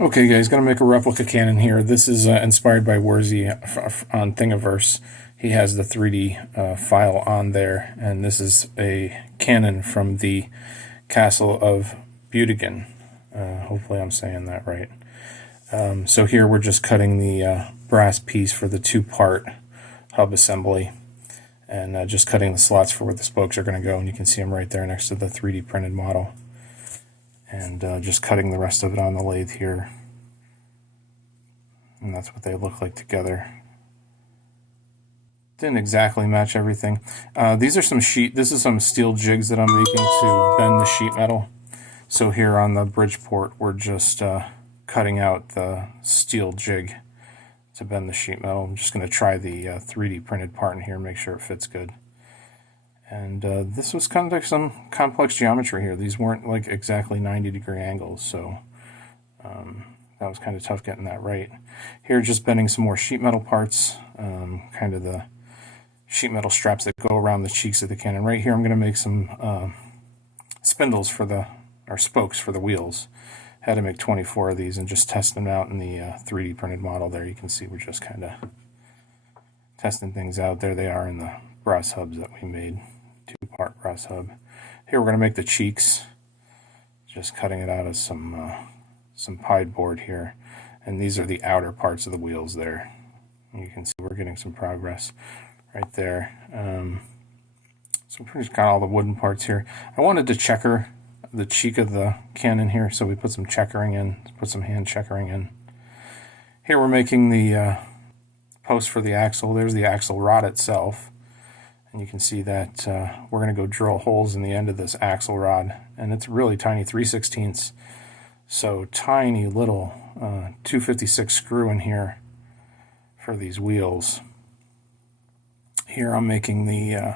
Okay guys, gonna make a replica cannon here. This is inspired by Wurzy on Thingiverse. He has the 3D file on there, and this is a cannon from the castle of Buedingen. Hopefully I'm saying that right. So here we're just cutting the brass piece for the two-part hub assembly, and just cutting the slots for where the spokes are going to go, and you can see them right there next to the 3D printed model. And just cutting the rest of it on the lathe here, and that's what they look like together. Didn't exactly match everything. These are some this is some steel jigs that I'm making to bend the sheet metal. So here on the Bridgeport, we're just cutting out the steel jig to bend the sheet metal. I'm just going to try the 3D printed part in here and make sure it fits good. And this was kind of like some complex geometry here. These weren't like exactly 90-degree angles, so that was kind of tough getting that right. Here, just bending some more sheet metal parts, kind of the sheet metal straps that go around the cheeks of the cannon. Right here, I'm going to make some spindles for or spokes for the wheels. Had to make 24 of these and just test them out in the 3D printed model there. You can see we're just kind of testing things out. There they are in the brass hubs that we made. Two-part brass hub. Here we're going to make the cheeks. Just cutting it out of some pied board here. And these are the outer parts of the wheels there. You can see we're getting some progress right there. So we pretty much got all the wooden parts here. I wanted to checker the cheek of the cannon here, so we put some checkering in, put some hand checkering in. Here we're making the post for the axle. There's the axle rod itself. And you can see that we're going to go drill holes in the end of this axle rod. And it's really tiny, 3/16. So tiny little 256 screw in here for these wheels. Here I'm making the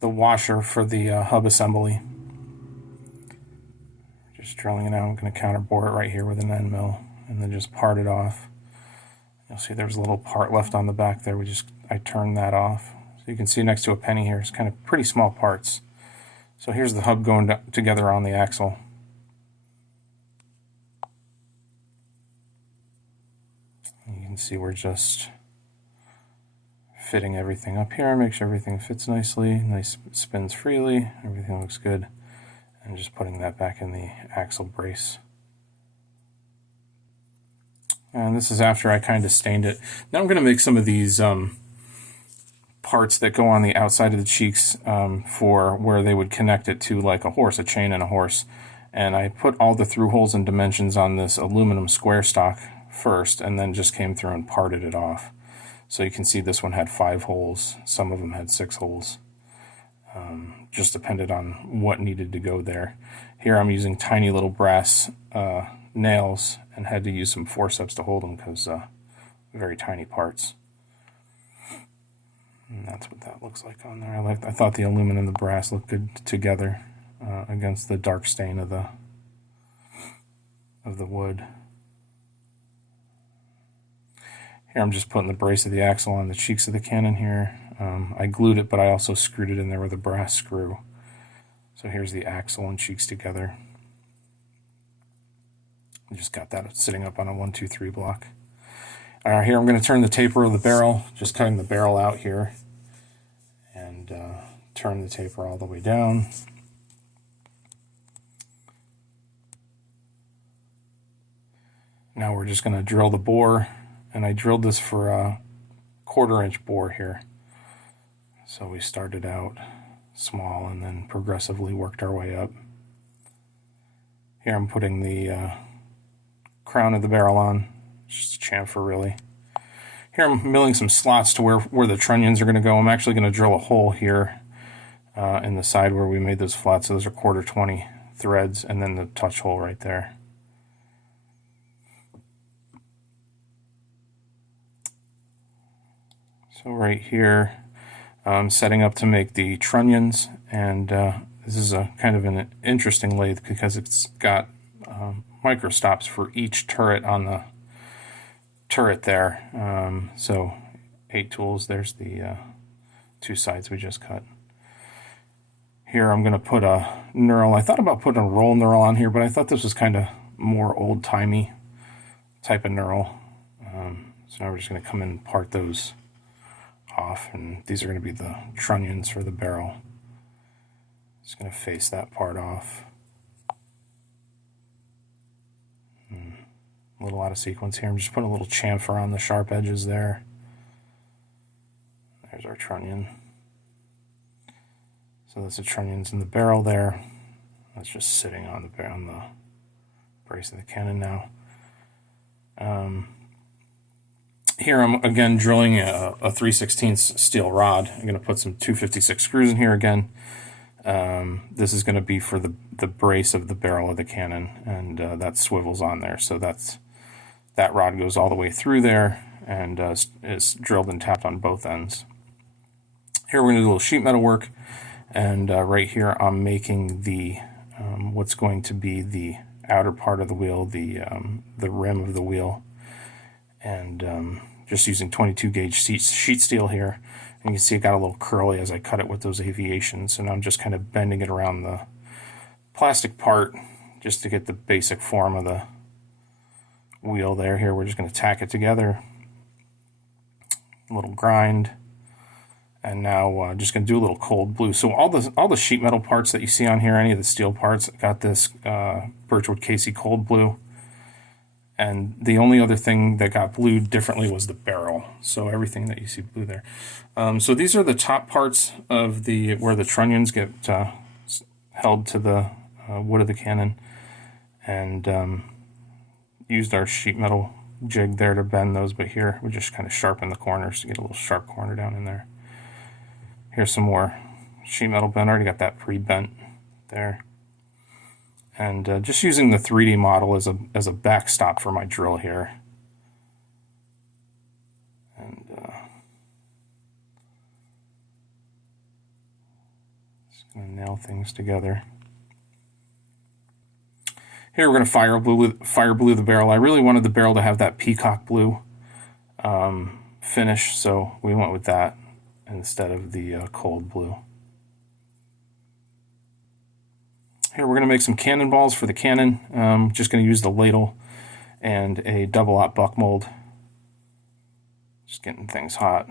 washer for the hub assembly. Just drilling it out. I'm going to counterbore it right here with an end mill and then just part it off. You'll see there's a little part left on the back there. I turned that off. So you can see next to a penny here, it's kind of pretty small parts. So here's the hub going together on the axle. And you can see we're just fitting everything up here, make sure everything fits nicely, spins freely, everything looks good. And just putting that back in the axle brace. And this is after I kind of stained it. Now I'm going to make some of these parts that go on the outside of the cheeks for where they would connect it to like a horse, a chain and a horse. And I put all the through holes and dimensions on this aluminum square stock first, and then just came through and parted it off. So you can see this one had 5 holes. Some of them had 6 holes. Just depended on what needed to go there. Here I'm using tiny little brass nails and had to use some forceps to hold them because very tiny parts. And that's what that looks like on there. I thought the aluminum and the brass looked good together against the dark stain of the wood. Here I'm just putting the brace of the axle on the cheeks of the cannon here. I glued it, but I also screwed it in there with a brass screw. So here's the axle and cheeks together. I just got that sitting up on a 1, 2, 3 block. Here I'm going to turn the taper of the barrel, just cutting the barrel out here, and turn the taper all the way down. Now we're just going to drill the bore, and I drilled this for a 1/4-inch bore here. So we started out small and then progressively worked our way up. Here I'm putting the crown of the barrel on, just a chamfer really. Here I'm milling some slots to where the trunnions are going to go. I'm actually going to drill a hole here in the side where we made those flats. So those are 1/4-20 threads, and then the touch hole right there. So right here, I'm setting up to make the trunnions, and this is a kind of an interesting lathe because it's got micro stops for each turret on the turret there. So 8 tools. There's the 2 sides we just cut. Here I'm going to put a knurl. I thought about putting a roll knurl on here, but I thought this was kind of more old-timey type of knurl. So now we're just going to come in and part those off, and these are going to be the trunnions for the barrel. Just going to face that part off. A little out of sequence here. I'm just putting a little chamfer on the sharp edges there. There's our trunnion. So that's the trunnions in the barrel there. That's just sitting on the brace of the cannon now. Here I'm again drilling a 3/16 steel rod. I'm going to put some 256 screws in here again. This is going to be for the brace of the barrel of the cannon, and that swivels on there. So that rod goes all the way through there and is drilled and tapped on both ends. Here we're going to do a little sheet metal work, and right here I'm making the what's going to be the outer part of the wheel, the rim of the wheel, and just using 22 gauge sheet steel here. And you can see it got a little curly as I cut it with those aviations, and I'm just kind of bending it around the plastic part just to get the basic form of the wheel there. Here we're just going to tack it together, a little grind, and now just going to do a little cold blue. So all the sheet metal parts that you see on here, any of the steel parts, got this Birchwood Casey cold blue. And the only other thing that got blued differently was the barrel. So everything that you see blue there. So these are the top parts of where the trunnions get held to the wood of the cannon, and used our sheet metal jig there to bend those. But here we just kind of sharpen the corners to get a little sharp corner down in there. Here's some more sheet metal bend. I already got that pre-bent there. And just using the 3D model as a backstop for my drill here. And just going to nail things together. Here we're going to fire blue the barrel. I really wanted the barrel to have that peacock blue finish, so we went with that instead of the cold blue. Here we're going to make some cannonballs for the cannon. Just going to use the ladle and a double-aught buck mold. Just getting things hot.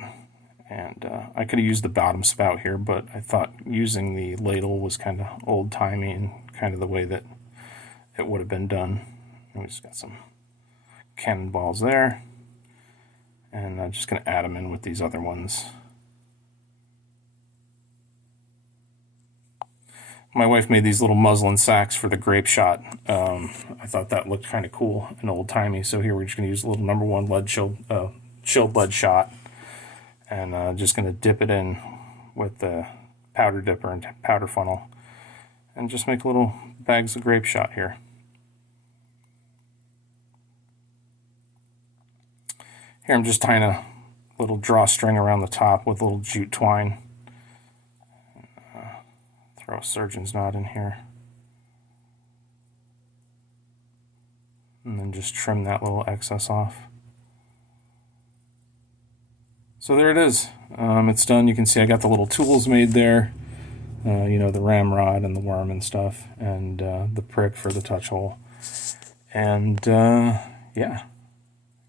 And I could have used the bottom spout here, but I thought using the ladle was kind of old-timey and kind of the way that it would have been done. And we just got some cannonballs there. And I'm just going to add them in with these other ones. My wife made these little muslin sacks for the grape shot. I thought that looked kind of cool and old-timey, so here we're just going to use a little #1 lead chilled lead shot, and just going to dip it in with the powder dipper and powder funnel, and just make little bags of grape shot here. Here I'm just tying a little drawstring around the top with a little jute twine. Throw a surgeon's knot in here. And then just trim that little excess off. So there it is. It's done. You can see I got the little tools made there. You know, the ramrod and the worm and stuff. And the prick for the touch hole. And yeah,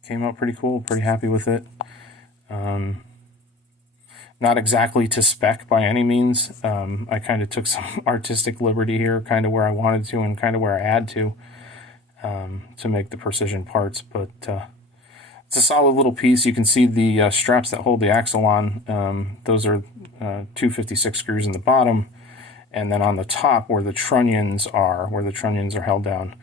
came out pretty cool. Pretty happy with it. Not exactly to spec by any means. I kind of took some artistic liberty here, kind of where I wanted to and kind of where I had to make the precision parts. But it's a solid little piece. You can see the straps that hold the axle on. Those are 256 screws in the bottom. And then on the top where the trunnions are held down,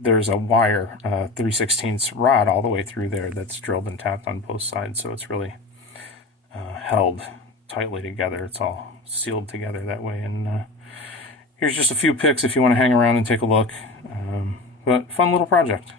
there's a wire, 3/16 rod all the way through there that's drilled and tapped on both sides. So it's really held tightly together. It's all sealed together that way. And here's just a few pics if you want to hang around and take a look. But fun little project.